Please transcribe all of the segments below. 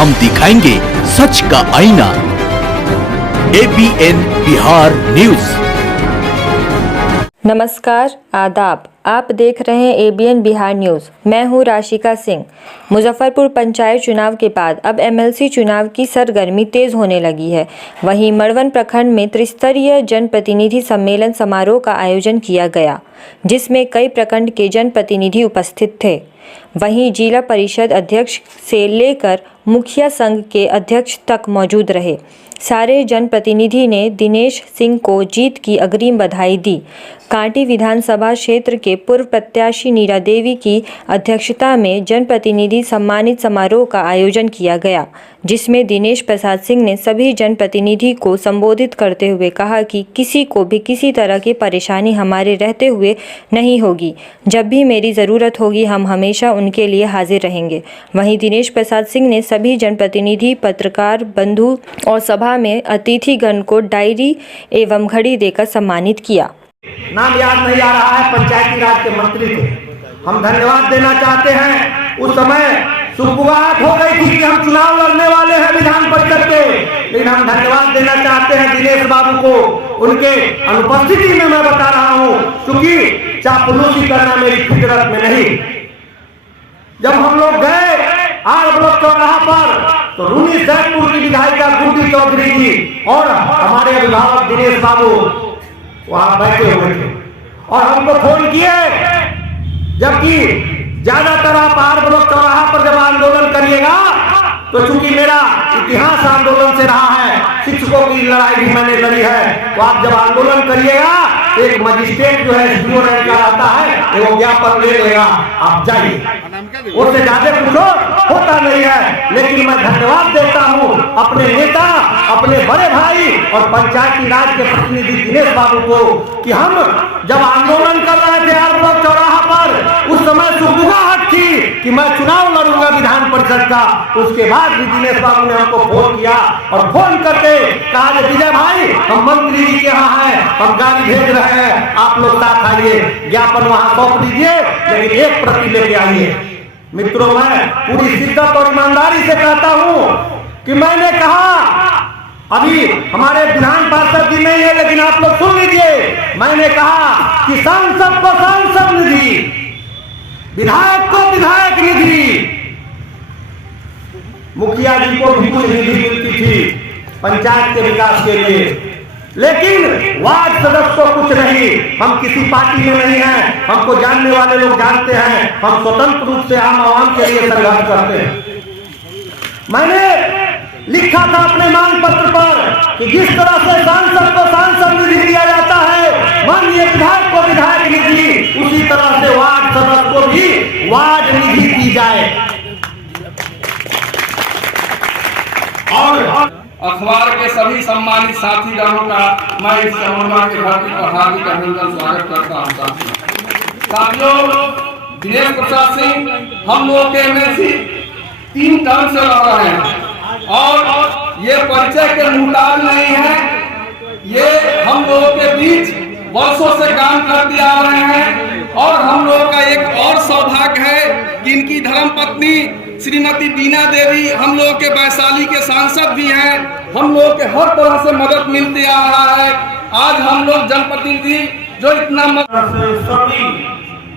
हम दिखाएंगे सच का आईना। ABN Bihar news. नमस्कार, आदाब। आप देख रहे हैं ABN बिहार न्यूज़। मैं हूं राशिका सिंह। मुजफ्फरपुर पंचायत चुनाव के बाद अब MLC चुनाव की सरगर्मी तेज होने लगी है। वहीं मड़वन प्रखंड में त्रिस्तरीय जनप्रतिनिधि सम्मेलन समारोह का आयोजन किया गया, जिसमें कई प्रखंड के जनप्रतिनिधि उपस्थित थे। वहीं जिला परिषद अध्यक्ष से लेकर मुखिया संघ के अध्यक्ष तक मौजूद रहे। सारे जनप्रतिनिधि ने दिनेश सिंह को जीत की अग्रिम बधाई दी। कांटी विधानसभा क्षेत्र के पूर्व प्रत्याशी नीरा देवी की अध्यक्षता में जनप्रतिनिधि सम्मानित समारोह का आयोजन किया गया, जिसमें दिनेश प्रसाद सिंह ने सभी जनप्रतिनिधि को संबोधित करते हुए कहा कि किसी को भी किसी तरह की परेशानी हमारे रहते हुए नहीं होगी। जब भी मेरी ज़रूरत होगी हम हमेशा उनके लिए हाजिर रहेंगे। वहीं दिनेश प्रसाद सिंह ने सभी जनप्रतिनिधि, पत्रकार बंधु और सभा में अतिथिगण को डायरी एवं घड़ी देकर सम्मानित किया। नाम याद नहीं आ रहा है, पंचायती राज के मंत्री थे। हम धन्यवाद देना चाहते हैं। उस समय सुगबुगाहट हो गई थी कि हम चुनाव लड़ने वाले हैं विधान परिषद के, लेकिन हम धन्यवाद देना चाहते हैं दिनेश बाबू को। उनके अनुपस्थिति में मैं बता रहा हूं, क्योंकि चापलूसी करना मेरी फितरत में नहीं। जब हम लोग गए आर ब्लॉक चौराहा पर, तो रूनी सैदपुर की विधायिका गुड्डी चौधरी जी और हमारे अभिभावक दिनेश बाबू वहां बैठे हुए थे और हमको फोन किए। जबकि ज्यादातर आप आर ब्लॉक चौराहा पर जब आंदोलन करिएगा, तो चूंकि मेरा इतिहास आंदोलन से रहा है, शिक्षकों की लड़ाई भी मैंने लड़ी है, तो आप जब आंदोलन करिएगा, एक मजिस्ट्रेट जो है SDO रैंक का आता है, वो ज्ञापन ले लेगा, आप जाइए। उससे ज्यादा कुछ होता नहीं है। लेकिन मैं धन्यवाद देता हूं अपने नेता, अपने बड़े भाई और पंचायती राज के प्रतिनिधि दिनेश बाबू को कि हम जब आंदोलन कर रहे थे आर ब्लॉक चौराहा पर, उस समय सुगबुगाहट थी कि मैं चुनाव लड़ूंगा विधान परिषद का। उसके बाद भी दिनेश बाबू ने हमको फोन किया और फोन करके कहा, विजय भाई हम मंत्री जी के यहाँ हैं, हम गाड़ी भेज रहे हैं, आप लोग साथ आइए, ज्ञापन वहां सौंप दीजिए, लेकिन एक प्रति लेके आइए। मित्रों, मैं पूरी शिद्दत और ईमानदारी से कहता हूं कि मैंने कहा, अभी हमारे विधान पार्षद जी नहीं है, लेकिन आप लोग सुन लीजिए, मैंने कहा कि सांसद को सांसद निधि, विधायक को विधायक निधि, मुखिया जी को भी कुछ निधि मिलती थी पंचायत के विकास के लिए, लेकिन वार्ड सदस्य को कुछ नहीं। हम किसी पार्टी में नहीं हैं, हमको जानने वाले लोग जानते हैं, हम स्वतंत्र रूप से आम आवाम के लिए संघर्ष करते हैं। मैंने लिखा था अपने मांग पत्र पर कि जिस तरह से सांसद को सांसद निधि दिया जाता है, माननीय विधायक को विधायक निधि, उसी तरह से वार्ड सदस्य को भी वार्ड निधि दी जाए। और अखबार के सभी सम्मानित साथीगणों का मैं इस समारोह के धरती पर हार्दिक अभिनंदन स्वागत करता हूँ। साथियों, दिनेश प्रसाद सिंह हम लोग के MLC 3 टर्म से लड़ रहे हैं और ये परिचय के मुताबिक नहीं है, ये हम लोगों के बीच वर्षों से काम करते आ रहे हैं। और हम लोगों का एक और सौभाग्य है कि इनकी धर्मपत्नी श्रीमती बीना देवी हम लोग के वैशाली के सांसद भी हैं। हम लोग के हर तरह से मदद मिलती आ रहा है। आज हम लोग जनप्रतिनिधि जो इतना सभी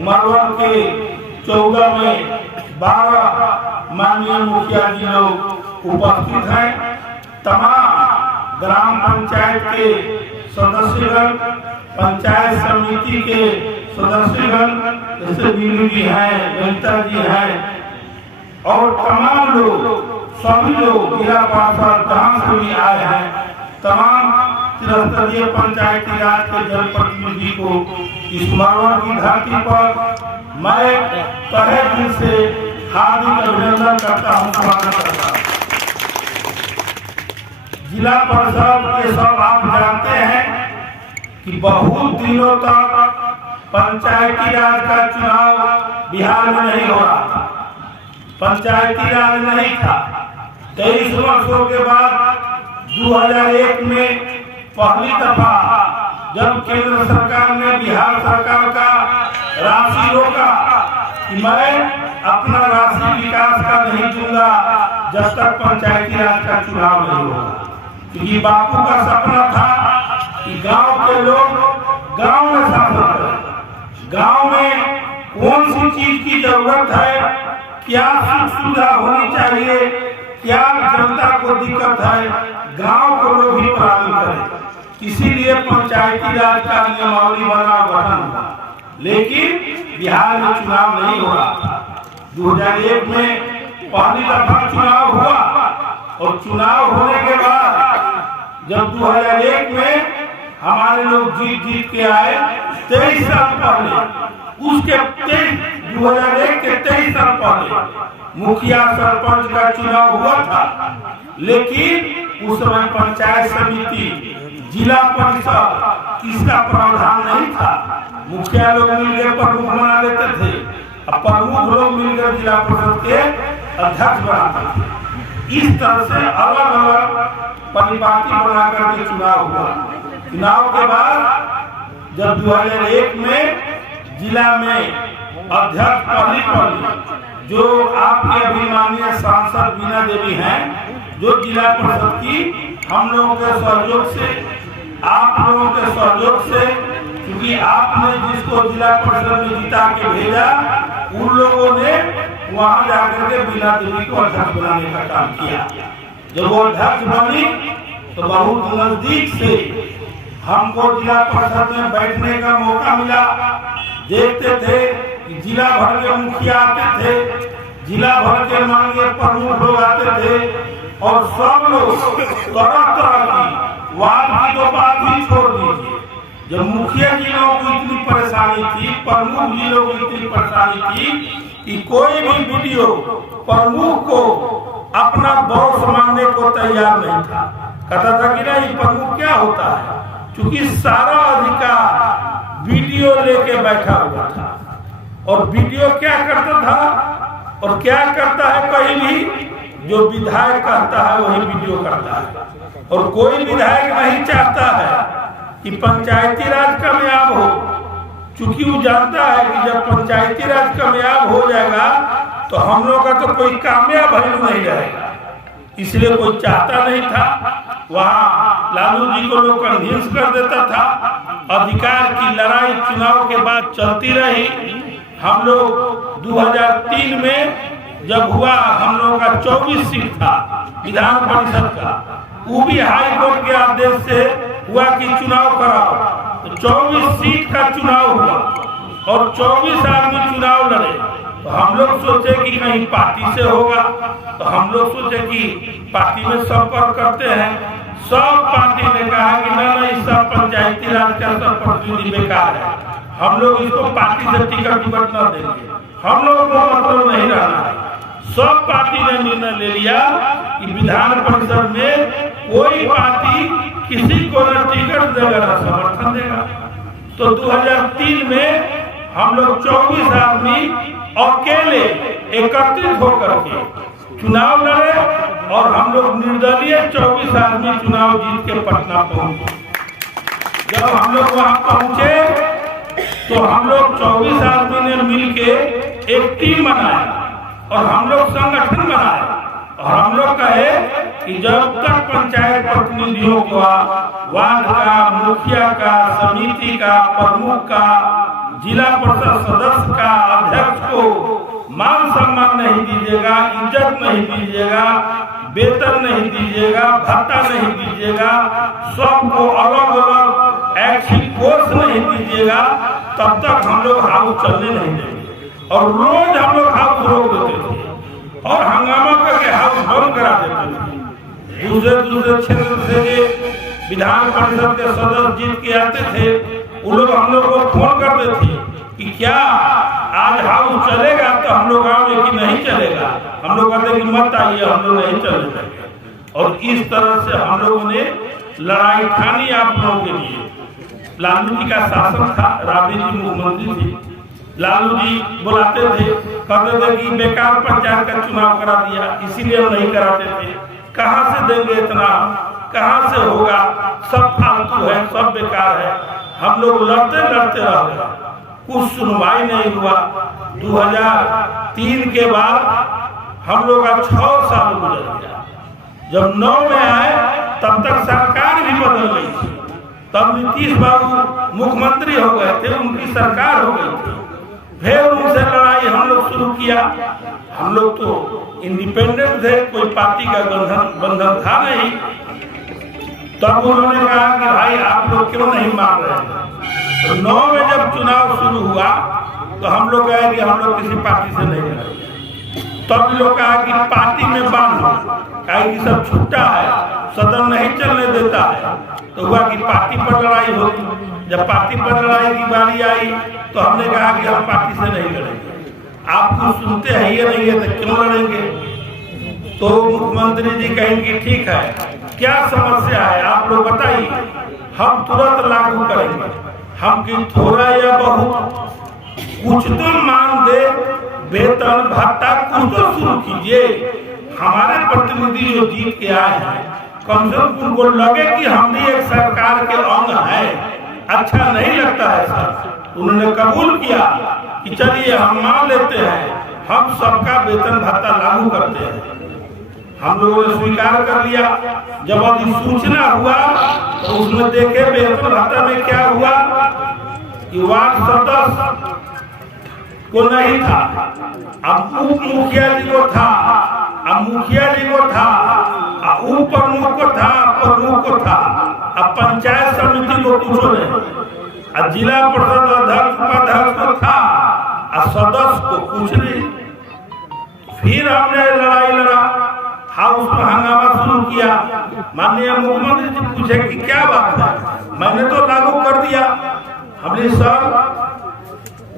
मड़वन के 14 में 12 माननीय मुखिया जी लोग उपस्थित हैं। तमाम ग्राम पंचायत के सदस्यगण, पंचायत समिति के सदस्यगण, जैसे बीनू जी हैं, गणिता जी हैं और तमाम लोग, सभी लोग जिला पार्षद जहां से भी आए हैं, तमाम त्रिस्तरीय पंचायती राज के जनप्रतिनिधि को इस मड़वन की धरती पर मैं तहे दिल से हार्दिक अभिनंदन करता हूँ, स्वागत करता हूँ। जिला परिषद के सब आप जानते हैं कि बहुत दिनों तक पंचायती राज का चुनाव बिहार में नहीं हो रहा था, पंचायती राज नहीं था। 23 वर्षों के बाद 2001 में पहली दफा जब केंद्र सरकार ने बिहार सरकार का राशि रोका, कि मैं अपना राष्ट्रीय विकास का नहीं दूंगा जब तक पंचायती राज का चुनाव नहीं होगा। क्योंकि बापू का सपना था कि गांव के लोग गांव में शासन करें, गांव में कौन सी चीज की जरूरत है, क्या सुख सुविधा होनी चाहिए, क्या जनता को दिक्कत है, गांव को लोग ही पालन करें। इसीलिए पंचायती राज का नियमावली बना गठन हुआ। लेकिन बिहार में चुनाव नहीं हो रहा था। 2001 में पहली दफा चुनाव हुआ और चुनाव होने के बाद जब 2001 में हमारे लोग जीत के आए, 23 साल पहले उसके 2001 के 23 साल पहले मुखिया सरपंच का चुनाव हुआ था। लेकिन उस समय पंचायत समिति, जिला परिषद इसका प्रावधान नहीं था। मुखिया लोग मिलकर प्रमुख बना देते थे और प्रमुख लोग मिलकर जिला परिषद के अध्यक्ष बनाते थे। इस तरह से अलग अलग परिपाटी बनाकर के चुनाव हुआ। चुनाव के बाद जब 2001 में जिला में अध्यक्ष पहली जो आपके अभिमानीय सांसद बीना देवी हैं, जो जिला परिषद की हम लोगों के सहयोग से, आप लोगों के सहयोग से, क्योंकि आपने जिसको जिला परिषद में जिता के भेजा, उन लोगों ने वहां जाकर के बीना देवी को अध्यक्ष बनाने का काम किया। जब वो अध्यक्ष बनी तो बहुत नजदीक से हमको जिला परिषद में बैठने का मौका मिला। देखते थे कि जिला भर के मुखिया आते थे, जिला भर के माननीय प्रमुख लोग आते थे और सब लोग तरह तरह की वाद की तो बात ही छोड़ दीजिए। जब मुखिया जी लोगों को इतनी परेशानी थी, प्रमुख जी लोगों को इतनी परेशानी थी कि कोई भी वीडियो प्रमुख को अपना बॉस मानने को तैयार नहीं था। कहता था कि नहीं, प्रमुख क्या होता है, क्योंकि सारा अधिकार वीडियो लेके बैठा हुआ था। और वीडियो क्या करता था और क्या करता है, कहीं भी जो विधायक कहता है वही वीडियो करता है। और कोई विधायक नहीं चाहता है कि पंचायती राज कामयाब हो, क्योंकि वो जानता है कि जब पंचायती राज कामयाब हो जाएगा तो हम लोग का तो कोई कामयाब वैल्यू नहीं रहेगा। इसलिए कोई चाहता नहीं था। वहाँ लालू जी को लोग कन्विंस कर देता था। अधिकार की लड़ाई चुनाव के बाद चलती रही। हम लोग 2003 में जब हुआ, हम लोगों का 24 सीट था विधान परिषद का, वो भी हाई कोर्ट के आदेश से हुआ कि चुनाव कराओ। तो 24 सीट का चुनाव हुआ और 24 आदमी चुनाव लड़े। तो हम लोग सोचे कि कहीं पार्टी से होगा, तो हम लोग सोचे कि पार्टी में संपर्क करते हैं। सब पार्टी ने कहा कि नहीं, सब पंचायती राज का सब प्रतिनिधि बेकार है, हम लोग इसको पार्टी से टिकट न देंगे, हम लोग को मतलब नहीं रहना है। सब पार्टी ने निर्णय ले लिया कि विधान परिषद में कोई पार्टी किसी को न टिकट देगा न समर्थन देगा। तो 2003 में हम लोग 24 आदमी अकेले एकत्रित होकर के चुनाव लड़े और हम लोग निर्दलीय 24 आदमी चुनाव जीत के पटना पहुंचे। जब हम लोग वहां पहुंचे तो हम लोग 24 आदमी ने मिलके एक टीम बनाया और हम लोग संगठन बनाए और हम लोग कहे कि जब तक पंचायत प्रतिनिधियों का, वार्ड का, मुखिया का, समिति का, प्रमुख का, जिला परिषद सदस्य का, अध्यक्ष को मान सम्मान नहीं दीजिएगा, इज्जत नहीं दीजिएगा, वेतन नहीं दीजिएगा, भत्ता नहीं दीजिएगा, सबको अलग अलग ऐच्छिक कोष नहीं दीजिएगा, तब तक हम लोग हाउस चलने नहीं देंगे। और रोज हम लोग हाउस रोक देते थे और हंगामा करके हाउस बंद करा देते थे। दूसरे क्षेत्र से विधान परिषद के सदस्य जीत के आते थे, वो लोग हम लोग को फोन करते थे कि क्या आज हाउस चलेगा, तो हम लोग आएंगे कि नहीं चलेगा। हम लोग कहते कि मत आइए, हम लोग नहीं चलेंगे। और इस तरह से हम लोगों ने लड़ाई ठानी आप लोगों के लिए। लालू जी का शासन था, राबड़ी जी मुख्यमंत्री थी, लालू जी बुलाते थे, कहते थे कि बेकार पंचायत का चुनाव करा दिया, इसीलिए हम नहीं कराते थे। कहाँ से देंगे इतना, कहाँ से होगा, सब फालतू है, सब बेकार है। हम लोग लड़ते लड़ते रह गए कुछ सुनवाई नहीं हुआ। 2003 के बाद हम लोग का 6 साल गुजर गया। जब 9 में आए तब तक सरकार भी बदल गई थी। तब नीतीश बाबू मुख्यमंत्री हो गए थे, उनकी सरकार हो गई थी। फिर उनसे लड़ाई हम लोग शुरू किया। हम लोग तो इंडिपेंडेंट थे, कोई पार्टी का बंधन था नहीं। तब उन्होंने कहा कि भाई आप लोग क्यों नहीं मान रहे हैं। तो 9 में जब चुनाव शुरू हुआ तो हम लोग कहे कि हम लोग किसी पार्टी से नहीं लड़ेंगे। तब लोग कहा कि पार्टी में बांधो, कहा कि सब छुट्टा है, सदन नहीं चलने देता है। तो हुआ कि पार्टी पर लड़ाई होगी। जब पार्टी पर लड़ाई की बारी आई तो हमने कहा कि हम पार्टी से नहीं लड़ेंगे। आप कुछ सुनते हैं ये नहीं है तो क्यों लड़ेंगे। तो मुख्यमंत्री जी कहेंगे ठीक है, क्या समस्या है आप लोग बताइए, हम तुरंत लागू करेंगे। हम कि थोड़ा या बहुत कुछ तो मान दे, वेतन भत्ता कुछ तो शुरू कीजिए। हमारे प्रतिनिधि जो जीत के आए हैं, कम से कम उनको लगे कि हम भी एक सरकार के अंग हैं। अच्छा नहीं लगता है सर, उन्होंने कबूल किया कि चलिए हम मान लेते हैं, हम सबका वेतन भत्ता लागू करते हैं। हम लोगों ने स्वीकार कर लिया। जब अधिसूचना हुआ तो उसमें देखे वेतन भत्ता में क्या हुआ कि वार्ड सदस्य को नहीं था, अब उप मुखिया जी को था, अब मुखिया जी को था, उप प्रमुख को था, प्रमुख को था, अब पंचायत समिति को कुछ नहीं, अब जिला परिषद अध्यक्ष उपाध्यक्ष को था, अब सदस्य को कुछ नहीं। फिर हमने लड़ाई लड़ा, हाउस में हंगामा शुरू किया। माननीय मुख्यमंत्री जी पूछे कि क्या बात है, मैंने तो लागू कर दिया। हमने सर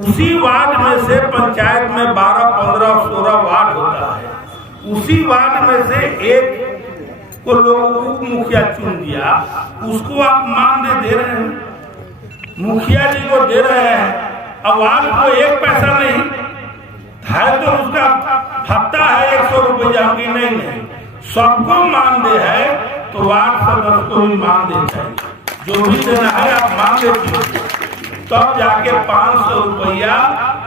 उसी वार्ड में से पंचायत में 12, 15, 16 वार्ड होता है, उसी वार्ड में से एक को लोग उप मुखिया चुन दिया, उसको आप मानदेय दे रहे हैं, मुखिया जी को दे रहे हैं। अब वार्ड को 1 पैसा नहीं है तो उसका भत्ता है 100 रुपया की नहीं, सबको मानदेय है तो वार्ड सदस्य को भी मानदेय चाहिए। जो भी देना है आप मानदेय दीजिए, तब जाके 500 रुपया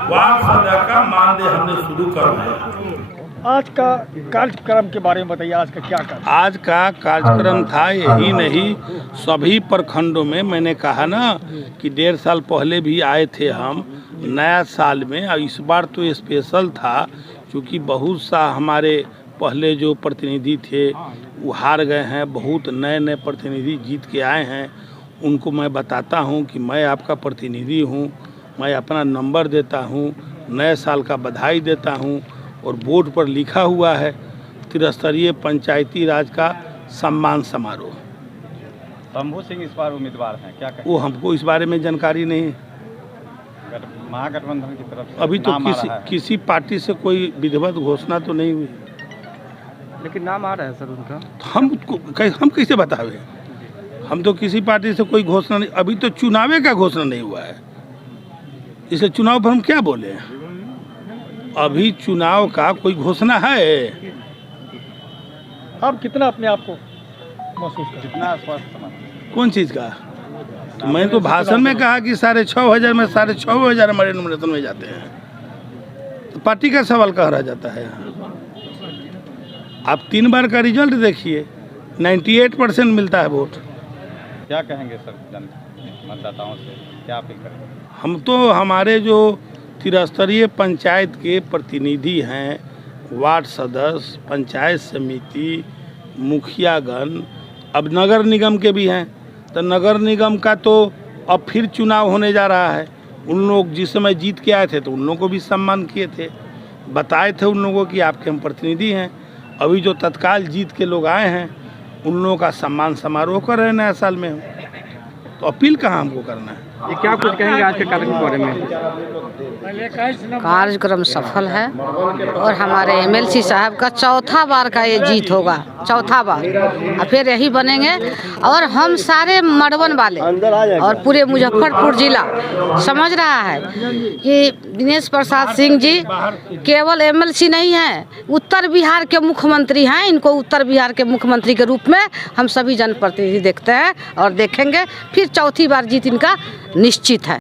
वार्ड सदस्य का मानदेय हमने शुरू करवाया। आज का कार्यक्रम के बारे में बताइए, आज का क्या कार्यक्रम? आज का कार्यक्रम था यही नहीं, सभी प्रखंडों में मैंने कहा ना कि 1.5 साल पहले भी आए थे हम नया साल में, और इस बार तो स्पेशल था क्योंकि बहुत सा हमारे पहले जो प्रतिनिधि थे वो हार गए हैं, बहुत नए नए प्रतिनिधि जीत के आए हैं। उनको मैं बताता हूं कि मैं आपका प्रतिनिधि हूं, मैं अपना नंबर देता हूं, नए साल का बधाई देता हूं, और बोर्ड पर लिखा हुआ है त्रिस्तरीय पंचायती राज का सम्मान समारोह। शंभू सिंह इस बार उम्मीदवार हैं, क्या कहें? वो हमको इस बारे में जानकारी नहीं है। महागठबंधन की तरफ से अभी तो किसी पार्टी से कोई विधिवत घोषणा तो नहीं हुई, लेकिन नाम आ रहा है सर उनका। हम कैसे बतावे, हम तो किसी पार्टी से कोई घोषणा नहीं, अभी तो चुनावे का घोषणा नहीं हुआ है, इसलिए चुनाव पर हम क्या बोले। अभी चुनाव का कोई घोषणा है। आप कितना अपने आप को महसूस करते, कितना स्वस्थ, कौन चीज़ का? तो मैं तो भाषण में कहा कि 6,500 में 6,500 हमारे नॉमिनेशन में जाते हैं, तो पार्टी का सवाल कहाँ रह जाता है। आप 3 बार का रिजल्ट देखिए, 98% मिलता है वोट। क्या कहेंगे सर मतदाताओं से, क्या अपील करेंगे? हम तो हमारे जो त्रिस्तरीय पंचायत के प्रतिनिधि हैं, वार्ड सदस्य, पंचायत समिति, मुखियागण, अब नगर निगम के भी हैं, तो नगर निगम का तो अब फिर चुनाव होने जा रहा है। उन लोग जिस समय जीत के आए थे तो उन लोगों को भी सम्मान किए थे, बताए थे उन लोगों की आपके हम प्रतिनिधि हैं। अभी जो तत्काल जीत के लोग आए हैं उन लोगों का सम्मान समारोह कर रहे हैं नया साल में, तो अपील कहाँ हमको करना है। ये क्या कुछ कहेंगे आज के कार्यक्रम के बारे में? कार्यक्रम सफल है और हमारे एमएलसी साहब का 4था बार का ये जीत होगा, 4था बार, और फिर यही बनेंगे। और हम सारे मड़वन वाले और पूरे मुजफ्फरपुर जिला समझ रहा है कि दिनेश प्रसाद सिंह जी केवल एमएलसी नहीं हैं, उत्तर बिहार के मुख्यमंत्री हैं। इनको उत्तर बिहार के मुख्यमंत्री के रूप में हम सभी जनप्रतिनिधि देखते हैं और देखेंगे। फिर 4थी बार जीत इनका निश्चित है।